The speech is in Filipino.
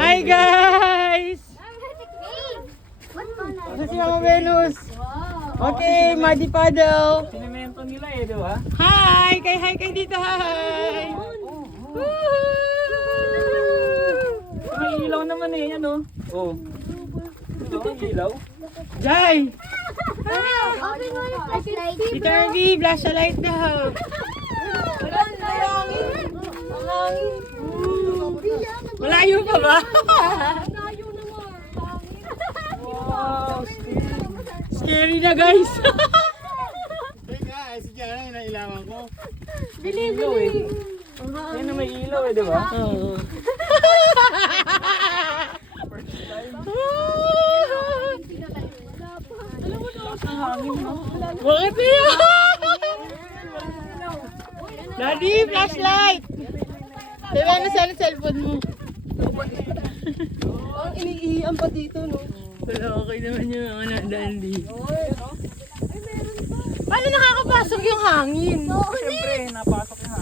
Hi guys! Ito si Mama Venus. Okay, Muddy Paddle. Sinemento nila eh, di ba? Hi! Kay dito, hi! May ilaw naman eh, ano? Oh. May ilaw. Jai! Open mo yung flashlight. Dito Irby, flash a light daw. Malayo pa ba? Wow, Scary na guys. Teka, si Jana yung nailangan ko. ilaw eh. Yan na may ilaw eh, di ba? Oo. Ang hangin, no? Bakit yun? Daddy, flashlight! Diba na sa cellphone mo? Ang iniiyan pa dito, no? Wala, okay naman yung mga nadaan dito. Paano nakakapasok yung hangin? Siyempre, napasok yung hangin.